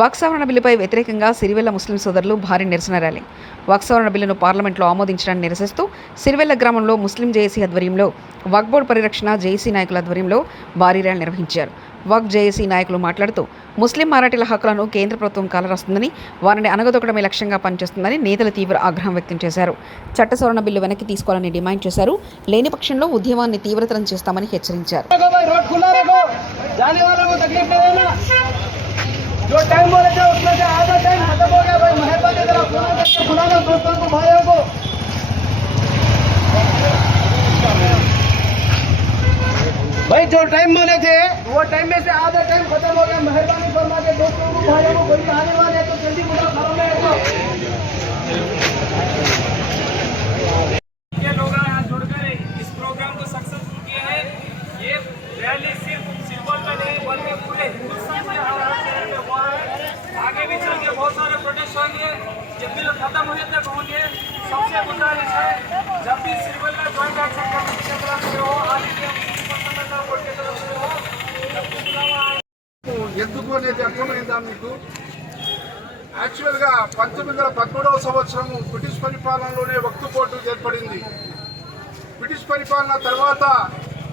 వక్ఫ్ సవరణ బిల్లుపై వ్యతిరేకంగా సిరివెల్ల ముస్లిం సోదరులు భారీ నిరసన ర్యాలీ. వక్ఫ్ సవరణ బిల్లును పార్లమెంట్లో ఆమోదించడాన్ని నిరసిస్తూ సిరివెల్ల గ్రామంలో ముస్లిం జేఏసీ ఆధ్వర్యంలో వక్ఫ్ బోర్డు పరిరక్షణ జేఏసీ నాయకుల ఆధ్వర్యంలో భారీ ర్యాలీ నిర్వహించారు. వక్ఫ్ జేఏసీ నాయకులు మాట్లాడుతూ ముస్లిం మరాఠీల హక్కులను కేంద్ర ప్రభుత్వం కాలరాస్తుందని, వారిని అణగదొక్కడమే లక్ష్యంగా పనిచేస్తుందని నేతలు తీవ్ర ఆగ్రహం వ్యక్తం చేశారు. చట్ట సవరణ బిల్లు వెనక్కి తీసుకోవాలని డిమాండ్ చేశారు. లేని పక్షంలో ఉద్యమాన్ని తీవ్రతరం చేస్తామని హెచ్చరించారు. जो टाइम बोले थे उसमें से आधा टाइम खत्म हो गया भाई, मेहरबानी जरा फोन करके बुलाना दोस्तों को, भाइयों को। भाई जो टाइम बोले थे वो टाइम में से आधा टाइम खत्म हो गया, मेहरबानी फरमा के दोस्तों को, भाइयों को, कोई आने वाले हैं तो जल्दी बुलाओ घरों में। ये लोग यहाँ जुड़कर इस प्रोग्राम को सक्सेसफुल किए हैं। ये रैली सिर्फ सिरमौर में नहीं बल्कि पूरे हिंदुस्तान में आगे भी चल के बहुत सारे प्रोटेस्ट होंगे। जब भी लोग खत्म हुए तक होंगे। सबसे गुजारिश है, जब भी सिरमौर का ज्वाइंट एक्शन कमेटी की तरफ से हो, आगे की बोर्ड की तरफ से हो, ఎందుకు అనేది అర్థమైందా మీకు? యాక్చువల్గా 1913వ సంవత్సరము బ్రిటిష్ పరిపాలనలోనే వక్ఫ్ బోర్డు ఏర్పడింది. బ్రిటిష్ పరిపాలన తర్వాత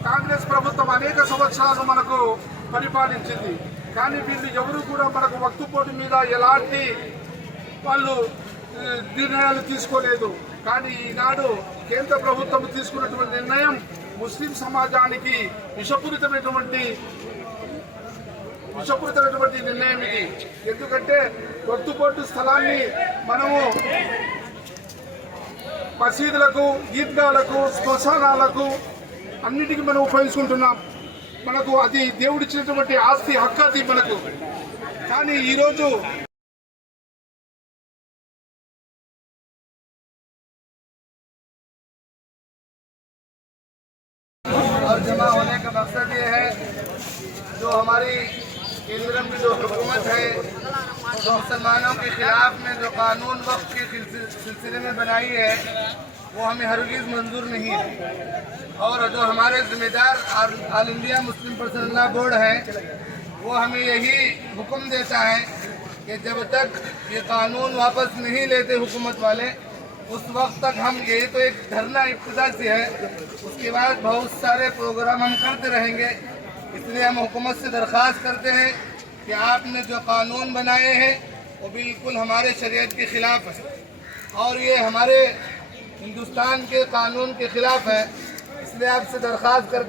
కాంగ్రెస్ ప్రభుత్వం అనేక సంవత్సరాలు మనకు పరిపాలించింది. కానీ వీళ్ళు ఎవరు కూడా మనకు వక్ఫ్ బోర్డు మీద ఎలాంటి వాళ్ళు నిర్ణయాలు తీసుకోలేదు. కానీ ఈనాడు కేంద్ర ప్రభుత్వం తీసుకున్నటువంటి నిర్ణయం ముస్లిం సమాజానికి విషపూరితమైనటువంటి నిర్ణయం ఇది. ఎందుకంటే వక్ఫ్ బోర్డు స్థలాన్ని మనము మసీదులకు, ఈద్గాలకు, శ్మశానాలకు అన్నిటికీ మనం ఉపయోగించుకుంటున్నాం. మనకు అది దేవుడిచ్చినటువంటి ఆస్తి, హక్కు అది మనకు. కానీ ఈరోజు और जमा होने का मकसद ये है, जो हमारी केंद्र में जो हुकूमत है, जो मुसलमानों के खिलाफ में जो कानून वक्फ के सिलसिले में बनाई है, वो हमें हरगिज़ मंजूर नहीं है। और जो हमारे जिम्मेदार all India Muslim personal board है, वो हमें यही हुक्म देता है कि जब तक ये कानून वापस नहीं लेते हुकूमत वाले, उस वक्त तक हम, यही तो एक धरना इब्तिदा से है, उसके बाद बहुत सारे प्रोग्राम हम करते रहेंगे। इसलिए हम हुकूमत से दरख्वास्त करते हैं कि आपने जो कानून बनाए हैं वो बिल्कुल हमारे शरीयत के ख़िलाफ़ है और ये हमारे हिंदुस्तान के कानून के ख़िलाफ़ है। इसलिए आपसे दरख्वास्त करते